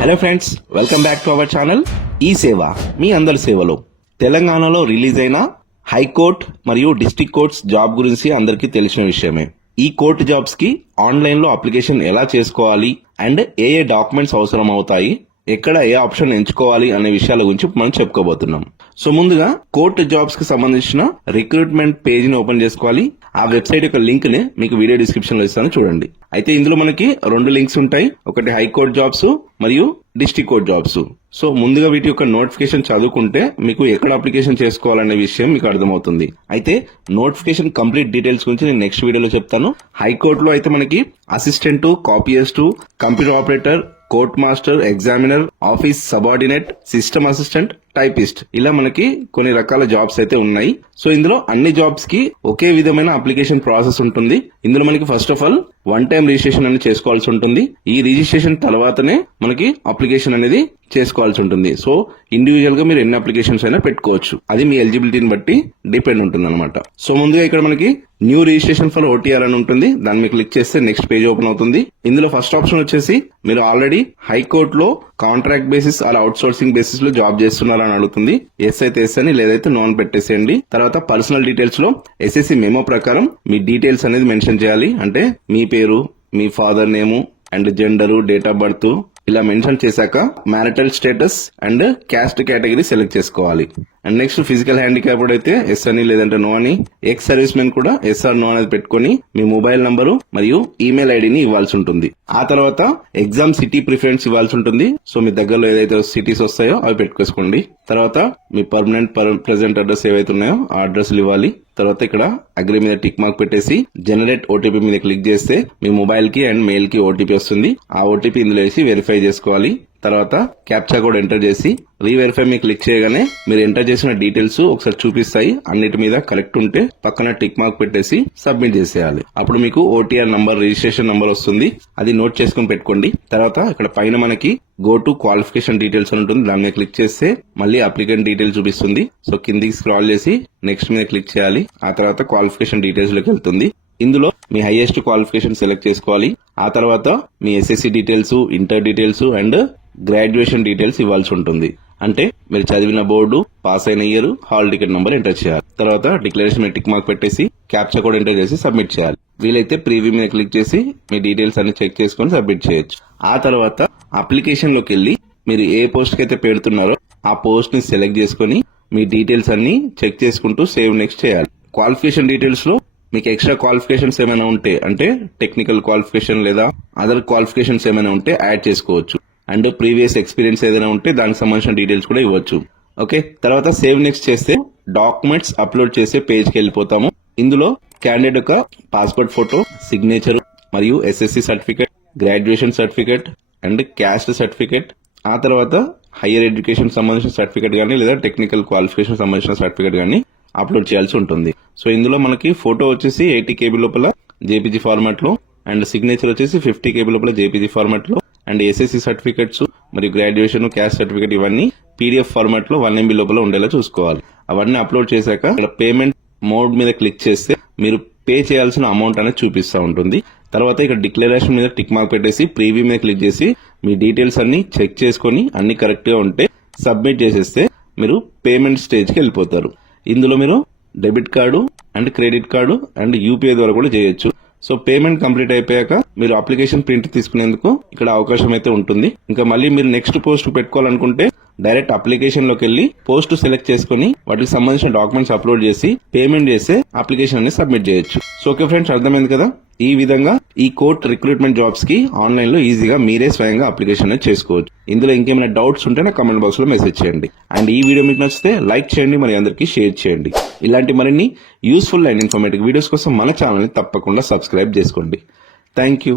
Hello friends welcome back to our channel ఈ సేవ మీ అందరి సేవలో. తెలంగాణలో రిలీజ్ అయిన హైకోర్ట్ మరియు డిస్ట్రిక్ట్ కోర్ట్స్ జాబ్ గురించి అందరికీ తెలిసిన విషయమే. ఈ కోర్టు జాబ్స్కి ఆన్లైన్లో అప్లికేషన్ ఎలా చేసుకోవాలి అండ్ ఏ ఏ డాక్యుమెంట్స్ అవసరం అవుతాయి ఎక్కడ ఏ ఆప్షన్ ఎంచుకోవాలి అనే విషయాల గురించి మనం చెప్పుకోబోతున్నాం. సో ముందుగా కోర్టు జాబ్స్కి సంబంధించిన రిక్రూట్మెంట్ పేజీని ఓపెన్ చేసుకోవాలి. ఆ వెబ్సైట్ యొక్క లింక్ని మీకు వీడియో డిస్క్రిప్షన్లో ఇస్తాను చూడండి. అయితే ఇందులో మనకి రెండు లింక్స్ ఉంటాయి. ఒకటి హైకోర్టు జాబ్స్ మరియు డిస్ట్రిక్ట్ కోర్ట్ జాబ్స్. సో ముందుగా వీటి యొక్క నోటిఫికేషన్ చదువుకుంటే మీకు ఎక్కడ అప్లికేషన్ చేసుకోవాలనే విషయం మీకు అర్థమవుతుంది. అయితే నోటిఫికేషన్ కంప్లీట్ డీటెయిల్స్ గురించి నేను నెక్స్ట్ వీడియోలో చెప్తాను. హైకోర్టులో అయితే మనకి assistant copyist computer operator court master, examiner, office subordinate, system assistant, typist. ఇలా మనకి కొన్ని రకాల జాబ్స్ అయితే ఉన్నాయి. సో ఇందులో అన్ని జాబ్స్కి ఒకే విధమైన అప్లికేషన్ ప్రాసెస్ ఉంటుంది. ఇందులో మనకి first of all one time registration అనేది చేసుకోవాల్సి ఉంటుంది. ఈ రిజిస్ట్రేషన్ తర్వాతనే మనకి అప్లికేషన్ అనేది చేసుకోవాల్సి ఉంటుంది. సో ఇండివిజువల్గా మీరు ఎన్ని అప్లికేషన్స్ అయినా పెట్టుకోవచ్చు. అది మీ ఎలిజిబిలిటీని బట్టి డిపెండ్ ఉంటుంది అనమాట సో ముందుగా ఇక్కడ మనకి న్యూ రిజిస్ట్రేషన్ ఫర్ ఓటీఆర్ అని ఉంటుంది. దాన్ని మీరు క్లిక్ చేస్తే నెక్స్ట్ పేజ్ ఓపెన్ అవుతుంది. ఇందులో ఫస్ట్ ఆప్షన్ వచ్చేసి మీరు ఆల్రెడీ హైకోర్టులో కాంట్రాక్ట్ బేసిస్ అలా అవుట్ సోర్సింగ్ బేసిస్లో జాబ్ చేస్తున్నారు కావాలని అడుగుతుంది. ఎస్ అయితే ఎస్ అని లేదైతే నోన్ పెట్టేసేయండి. తర్వాత పర్సనల్ డీటెయిల్స్లో ఎస్ఎస్సి మెమో ప్రకారం మీ డీటెయిల్స్ అనేది మెన్షన్ చేయాలి. అంటే మీ పేరు మీ father name and gender date of birth ఇలా మెన్షన్ చేశాక marital status and caste category select చేసుకోవాలి. అండ్ నెక్స్ట్ ఫిజికల్ హ్యాండిక్యాప్ అయితే ఎస్ అని లేదంటే నో అని ఎక్స్ సర్వీస్ మెన్ కూడా ఎస్ ఆర్ నో అనేది పెట్టుకొని మీ మొబైల్ నంబరు మరియు ఈమెయిల్ ఐడిని ఇవ్వాల్సి ఉంటుంది. ఆ తర్వాత ఎగ్జామ్ సిటీ ప్రిఫరెన్స్ ఇవ్వాల్సి ఉంటుంది. సో మీ దగ్గరలో ఏదైతే సిటీస్ వస్తాయో అవి పెట్టుకోసుకోండి. తర్వాత మీ పర్మనెంట్ ప్రెసెంట్ అడ్రస్ ఏవైతే ఉన్నాయో ఆ అడ్రస్లు ఇవ్వాలి. తర్వాత ఇక్కడ అగ్రి మీద టిక్ మార్క్ పెట్టేసి జనరేట్ ఓటీపీ మీద క్లిక్ చేస్తే మీ మొబైల్కి అండ్ మెయిల్కి ఓటీపీ వస్తుంది. ఆ ఓటీపీ ఇందులో వేసి వెరిఫై చేసుకోవాలి. తర్వాత క్యాప్చా కోడ్ ఎంటర్ చేసి రీవెరిఫై మీ క్లిక్ చేయగానే మీరు ఎంటర్ చేసిన డీటెయిల్స్ ఒకసారి చూపిస్తాయి. అన్నిటి మీద కరెక్ట్ ఉంటే పక్కన టిక్ మార్క్ పెట్టేసి సబ్మిట్ చేసేయాలి. అప్పుడు మీకు ఓటీఆర్ నంబర్ రిజిస్ట్రేషన్ నంబర్ వస్తుంది. అది నోట్ చేసుకుని పెట్టుకోండి. తర్వాత ఇక్కడ పైన మనకి గో టు క్వాలిఫికేషన్ డీటెయిల్స్ అని ఉంటుంది. దాని మీద క్లిక్ చేస్తే మళ్ళీ అప్లికెంట్ డీటెయిల్స్ చూపిస్తుంది. సో కిందికి స్క్రాల్ చేసి నెక్స్ట్ మీద క్లిక్ చేయాలి. ఆ తర్వాత క్వాలిఫికేషన్ డీటెయిల్స్లోకి వెళ్తుంది. ఇందులో మీ హైయెస్ట్ క్వాలిఫికేషన్ సెలెక్ట్ చేసుకోవాలి. ఆ తర్వాత మీ SSC details inter details and graduation details ఇవ్వాల్సి ఉంటుంది. అంటే మీరు చదివిన బోర్డు పాస్ అయిన year hall ticket number enter చేయాలి. తర్వాత డిక్లరేషన్ మీద టిక్ మార్క్ పెట్టేసి క్యాప్చర్ కోడ్ ఎంటర్ చేసి సబ్మిట్ చేయాలి. వీలైతే ప్రీవ్యూ మీద క్లిక్ చేసి మీ డీటెయిల్స్ అన్ని చెక్ చేసుకొని సబ్మిట్ చేయొచ్చు. ఆ తర్వాత అప్లికేషన్లోకి వెళ్ళి మీరు ఏ పోస్ట్కి అయితే పెడుతున్నారో ఆ పోస్ట్ని సెలెక్ట్ చేసుకొని మీ డీటెయిల్స్ అన్ని చెక్ చేసుకుంటూ సేవ్ నెక్స్ట్ చేయాలి. క్వాలిఫికేషన్ డీటెయిల్స్లో మీకు ఎక్స్ట్రా క్వాలిఫికేషన్స్ ఏమైనా ఉంటే అంటే టెక్నికల్ క్వాలిఫికేషన్ లేదా అదర్ క్వాలిఫికేషన్స్ ఏమైనా ఉంటే యాడ్ చేసుకోవచ్చు. అండ్ ప్రీవియస్ ఎక్స్పీరియన్స్ ఏదైనా ఉంటే దానికి సంబంధించిన డీటెయిల్స్ కూడా ఇవ్వచ్చు. ఓకే? తర్వాత సేవ్ నెక్స్ట్ చేస్తే డాక్యుమెంట్స్ అప్లోడ్ చేసే పేజ్కి వెళ్ళిపోతాము. ఇందులో క్యాండిడేట్ యొక్క పాస్పోర్ట్ ఫోటో సిగ్నేచర్ మరియు SSC certificate graduation certificate and caste certificate ఆ తర్వాత హైయర్ ఎడ్యుకేషన్ సంబంధించిన సర్టిఫికేట్ కానీ లేదా టెక్నికల్ క్వాలిఫికేషన్ సంబంధించిన సర్టిఫికేట్ కానీ అప్లోడ్ చేయాల్సి ఉంటుంది. సో ఇందులో మనకి ఫోటో వచ్చేసి ఎయిటీ కేబీ లోపల జేపీజీ ఫార్మాట్లో అండ్ సిగ్నేచర్ వచ్చేసి ఫిఫ్టీ కేబీ లోపల జేపీజీ ఫార్మాట్లో అండ్ ఎస్ఎస్సి సర్టిఫికేట్స్ మరియు గ్రాడ్యుయేషన్ క్యాస్ట్ సర్టిఫికేట్ ఇవన్నీ పీడిఎఫ్ ఫార్మాట్లో వన్ ఎంబీ లోపల ఉండేలా చూసుకోవాలి. అవన్నీ అప్లోడ్ చేశాక ఇక్కడ పేమెంట్ మోడ్ మీద క్లిక్ చేస్తే మీరు పే చేయాల్సిన అమౌంట్ అనేది చూపిస్తూ ఉంటుంది. తర్వాత ఇక్కడ డిక్లరేషన్ మీద టిక్ మార్క్ పెట్టేసి ప్రీవ్యూ మీద క్లిక్ చేసి మీ డీటెయిల్స్ అన్ని చెక్ చేసుకొని అన్ని కరెక్ట్గా ఉంటే సబ్మిట్ చేసేస్తే మీరు పేమెంట్ స్టేజ్కి వెళ్ళిపోతారు. ఇందులో మీరు debit card and credit card and UPI ద్వారా కూడా చేయొచ్చు. సో పేమెంట్ కంప్లీట్ అయిపోయాక మీరు అప్లికేషన్ ప్రింట్ తీసుకునేందుకు ఇక్కడ అవకాశం అయితే ఉంటుంది. ఇంకా మళ్ళీ మీరు నెక్స్ట్ పోస్ట్ పెట్టుకోవాలనుకుంటే డైరెక్ట్ అప్లికేషన్లోకి వెళ్ళి పోస్ట్ సెలెక్ట్ చేసుకుని వాటికి సంబంధించిన డాక్యుమెంట్స్ అప్లోడ్ చేసి పేమెంట్ చేస్తే అప్లికేషన్ అనేది సబ్మిట్ చేయొచ్చు. సో ఓకే ఫ్రెండ్స్ అర్థమైంది కదా? ఈ విధంగా ఈ కోర్ట్ రిక్రూట్మెంట్ జాబ్స్కి ఆన్లైన్లో ఈజీగా మీరే స్వయంగా అప్లికేషన్ అనేది చేసుకోవచ్చు. ఇందులో ఇంకేమైనా డౌట్స్ ఉంటే నా కమెంట్ బాక్స్లో మెసేజ్ చేయండి. అండ్ ఈ వీడియో మీకు నచ్చితే లైక్ చేయండి మరి అందరికీ షేర్ చేయండి. ఇలాంటి మరిన్ని యూస్ఫుల్ అండ్ ఇన్ఫర్మేటివ్ వీడియోస్ కోసం మన ఛానల్ని తప్పకుండా సబ్స్క్రైబ్ చేసుకోండి. Thank you.